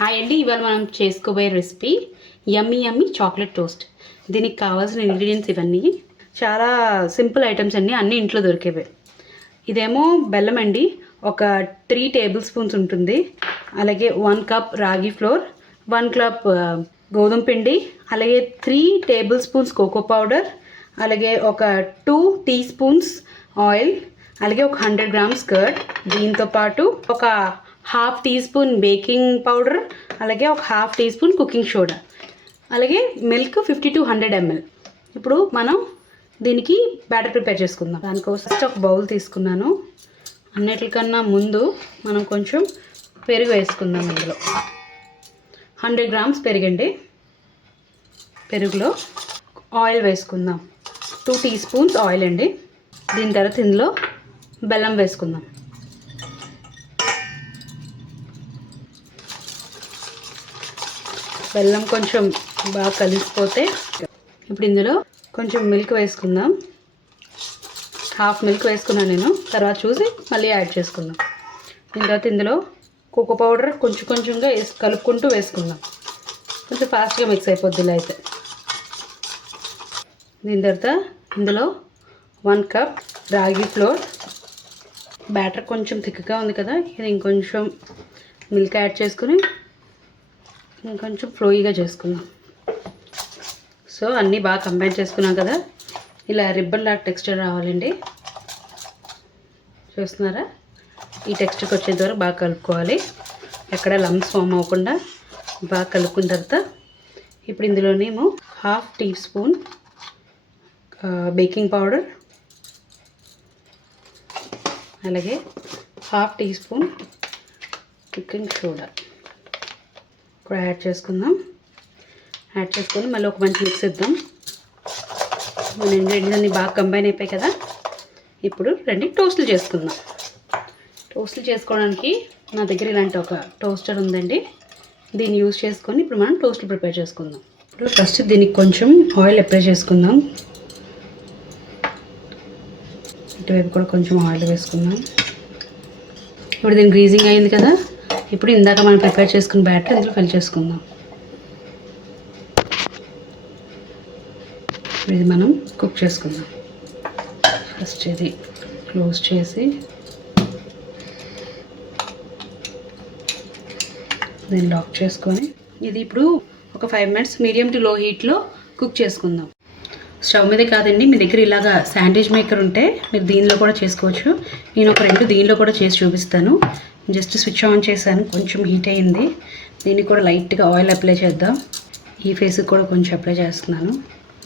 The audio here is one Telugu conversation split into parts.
హాయ్ అండి, ఇవాళ మనం చేసుకోబోయే రెసిపీ యమ్మీ యమ్మీ చాక్లెట్ టోస్ట్. దీనికి కావాల్సిన ఇంగ్రీడియంట్స్ ఇవన్నీ చాలా సింపుల్ ఐటమ్స్ అండి, అన్నీ ఇంట్లో దొరికేవే. ఇదేమో బెల్లం అండి, ఒక 3 టేబుల్ స్పూన్స్ ఉంటుంది. అలాగే 1 కప్ రాగి ఫ్లోర్, 1 కప్ గోధుమ పిండి, అలాగే 3 టేబుల్ స్పూన్స్ కోకో పౌడర్, అలాగే ఒక 2 టీ స్పూన్స్ ఆయిల్, అలాగే ఒక 100 గ్రామ్స్ కర్డ్. దీంతో పాటు ఒక half tea spoon baking powder, అలాగే ఒక half tea spoon cooking soda, అలాగే మిల్క్ 50 to 100 ml. ఇప్పుడు మనం దీనికి బ్యాటర్ ప్రిపేర్ చేసుకుందాం. దానికోసం ఫస్ట్ ఒక బౌల్ తీసుకున్నాను. అన్నిటికన్నా ముందు మనం కొంచెం పెరుగు వేసుకుందాం. ఇందులో 100 గ్రామ్స్ పెరుగండి. పెరుగులో ఆయిల్ వేసుకుందాం. 2 టీ స్పూన్స్ ఆయిల్ అండి. దీని తర్వాత ఇందులో బెల్లం వేసుకుందాం. బెల్లం కొంచెం బాగా కలిసిపోతే ఇప్పుడు ఇందులో కొంచెం మిల్క్ వేసుకుందాం. హాఫ్ మిల్క్ వేసుకున్నాను నేను, తర్వాత చూసి మళ్ళీ యాడ్ చేసుకుందాం. దీని తర్వాత ఇందులో కోకో పౌడర్ కొంచెం కొంచెంగా కలుపుకుంటూ వేసుకుందాం. కొంచెం ఫాస్ట్గా మిక్స్ అయిపోద్ది ఇలా అయితే. దీని తర్వాత ఇందులో 1 కప్ రాగి ఫ్లోర్. బ్యాటర్ కొంచెం థిక్గా ఉంది కదా, ఇది ఇంకొంచెం మిల్క్ యాడ్ చేసుకుని ఇంకొంచెం ఫ్లోయిగా చేసుకుందాం. సో అన్నీ బాగా కంబైన్ చేసుకున్నాం కదా, ఇలా రిబ్బన్ లాగా టెక్స్చర్ రావాలండి. చూస్తున్నారా, ఈ టెక్స్చర్కి వచ్చేంత వరకు బాగా కలుపుకోవాలి. ఎక్కడ లంప్స్ ఫామ్ అవ్వకుండా బాగా కలుపుకున్న తర్వాత ఇప్పుడు ఇందులోనేమో half tea spoon baking powder, అలాగే half tea spoon cooking soda కూడా యాడ్ చేసుకుందాం. యాడ్ చేసుకొని మళ్ళీ ఒక మంచి మిక్స్ ఇద్దాం. మన ఇంగ్రీడియంట్స్ అన్నీ బాగా కంబైన్ అయిపోయాయి కదా. ఇప్పుడు రండి టోస్ట్లు చేసుకుందాం. టోస్ట్లు చేసుకోవడానికి నా దగ్గర ఇలాంటి ఒక టోస్టర్ ఉందండి. దీన్ని యూజ్ చేసుకొని ఇప్పుడు మనం టోస్ట్లు ప్రిపేర్ చేసుకుందాం. ఇప్పుడు ఫస్ట్ దీనికి కొంచెం ఆయిల్ అప్లై చేసుకుందాం. ఇటువైపు కూడా కొంచెం ఆయిల్ వేసుకుందాం. ఇప్పుడు దీన్ని గ్రీజింగ్ అయింది కదా, ఇప్పుడు ఇందాక మనం ప్రిపేర్ చేసుకున్న బ్యాటర్ ఇందులో ఫిల్ చేసుకుందాం. ఇది మనం కుక్ చేసుకుందాం. ఫస్ట్ ఇది క్లోజ్ చేసి దీన్ని లాక్ చేసుకొని ఇది ఇప్పుడు ఒక 5 minutes మీడియం టు లో హీట్లో కుక్ చేసుకుందాం. స్టవ్ మీద కాదండి, మీ దగ్గర ఇలాగా శాండ్విచ్ మేకర్ ఉంటే మీరు దీనిలో కూడా చేసుకోవచ్చు. నేను ఒక 2 దీనిలో కూడా చేసి చూపిస్తాను. జస్ట్ స్విచ్ ఆన్ చేశాను, కొంచెం హీట్ అయ్యింది. దీనికి కూడా లైట్గా ఆయిల్ అప్లై చేద్దాం. ఈ ఫేస్కి కూడా కొంచెం అప్లై చేస్తున్నాను.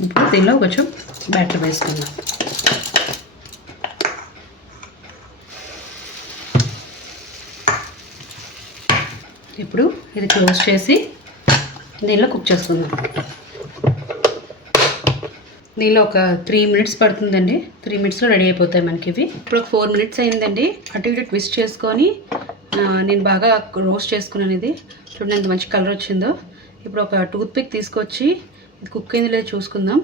ఇప్పుడు దీనిలో కొంచెం బ్యాటర్ వేసుకుందాం. ఇప్పుడు ఇది క్లోజ్ చేసి దీనిలో కుక్ చేసుకుందాం. దీనిలో ఒక 3 minutes పడుతుందండి. 3 minutesలో రెడీ అయిపోతాయి మనకి ఇవి. ఇప్పుడు ఒక 4 minutes అయిందండి. అటు ఇటు ట్విస్ట్ చేసుకొని నేను బాగా రోస్ట్ చేసుకున్నాను. ఇది చూడండి ఎంత మంచి కలర్ వచ్చిందో. ఇప్పుడు ఒక టూత్పిక్ తీసుకొచ్చి ఇది కుక్ అయింది లేదో చూసుకుందాం.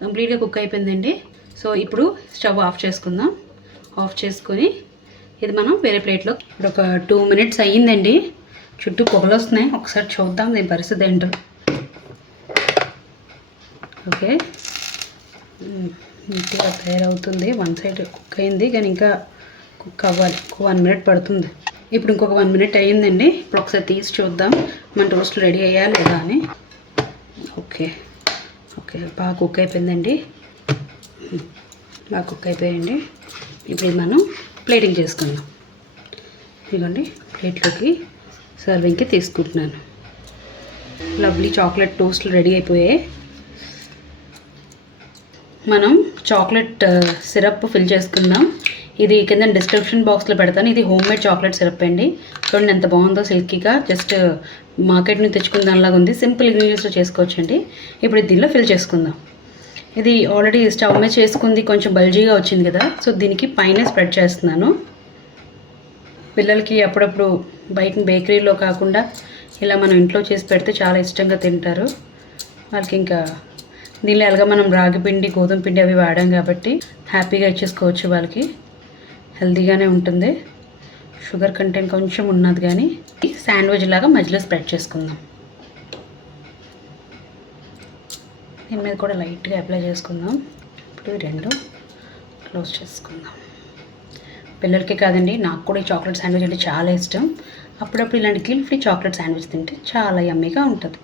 కంప్లీట్గా కుక్ అయిపోయిందండి. సో ఇప్పుడు స్టవ్ ఆఫ్ చేసుకుందాం. ఆఫ్ చేసుకొని ఇది మనం వేరే ప్లేట్లో. ఇప్పుడు ఒక 2 minutes అయ్యిందండి. చుట్టూ పొగలు వస్తున్నాయి. ఒకసారి చూద్దాం దీని పరిస్థితి ఏంటో. ఓకే, నీట్గా తయారవుతుంది. 1 side కుక్ అయింది, కానీ ఇంకా కుక్ అవ్వాలి. 1 minute పడుతుంది. ఇప్పుడు ఇంకొక 1 minute అయ్యిందండి. ఇప్పుడు ఒకసారి తీసి చూద్దాం మన టోస్ట్ రెడీ అయ్యా లేదా అని. ఓకే ఓకే, బాగా కుక్ అయిపోయిందండి. బాగా కుక్ అయిపోయింది. ఇప్పుడు మనం ప్లేటింగ్ చేసుకుందాం. ఇదిగోండి, ప్లేట్లోకి సర్వింగ్కి తీసుకుంటున్నాను. లవ్లీ చాక్లెట్ టోస్ట్లు రెడీ అయిపోయాయి. మనం చాక్లెట్ సిరప్ ఫిల్ చేసుకుందాం. ఇది కింద డిస్క్రిప్షన్ బాక్స్లో పెడతాను. ఇది హోమ్ మేడ్ చాక్లెట్ సిరప్ అండి. చూడండి ఎంత బాగుందో, సిల్కీగా. జస్ట్ మార్కెట్ నుంచి తెచ్చుకున్న దానిలాగా ఉంది. సింపుల్ ఇంగ్రీడియంట్స్లో చేసుకోవచ్చండి. ఇప్పుడు దీనిలో ఫిల్ చేసుకుందాం. ఇది ఆల్రెడీ స్టవ్ మీద చేసుకుంది, కొంచెం బల్జీగా వచ్చింది కదా. సో దీనికి పైన స్ప్రెడ్ చేస్తున్నాను. పిల్లలకి అప్పుడప్పుడు బయట బేకరీలో కాకుండా ఇలా మనం ఇంట్లో చేసి పెడితే చాలా ఇష్టంగా తింటారు. వాళ్ళకి ఇంకా దీనిలో ఎలాగ మనం రాగి పిండి, గోధుమ పిండి అవి వాడాం కాబట్టి హ్యాపీగా ఇచ్చేసుకోవచ్చు. వాళ్ళకి హెల్తీగానే ఉంటుంది. షుగర్ కంటెంట్ కొంచెం ఉన్నది, కానీ శాండ్విచ్ లాగా మధ్యలో స్ప్రెడ్ చేసుకుందాం. దీని మీద కూడా లైట్గా అప్లై చేసుకుందాం. ఇప్పుడు 2 క్లోజ్ చేసుకుందాం. పిల్లలకే కాదండి, నాకు కూడా ఈ చాక్లెట్ శాండ్విచ్ అంటే చాలా ఇష్టం. అప్పుడప్పుడు ఇలాంటి గిల్ ఫ్రీ చాక్లెట్ శాండ్విచ్ తింటే చాలా యమ్మీగా ఉంటుంది.